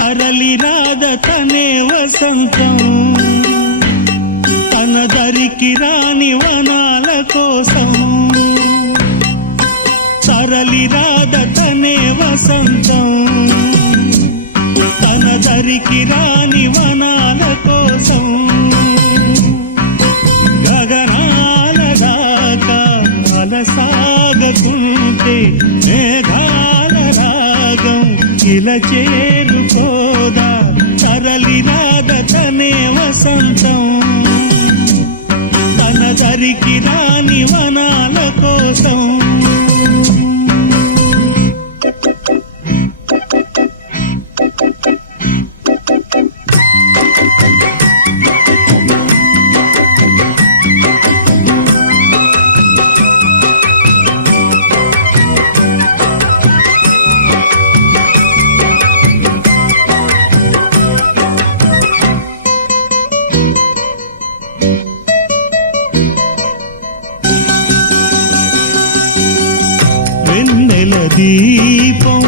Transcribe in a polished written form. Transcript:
తరలి రాద తనే వసంతం తన దరికి రాని వనాల కోసం తరలి రాద తనే వసంతం తన దరికి రాని వనాల కోసం గగనాల దాకా అలసాగకుంటే మేఘాల రాగం ఇలా చేరుకోదా తరలి రాద తనే వసంతం తన దరికి రాని వనాల కోసం వెన్నెల దీపం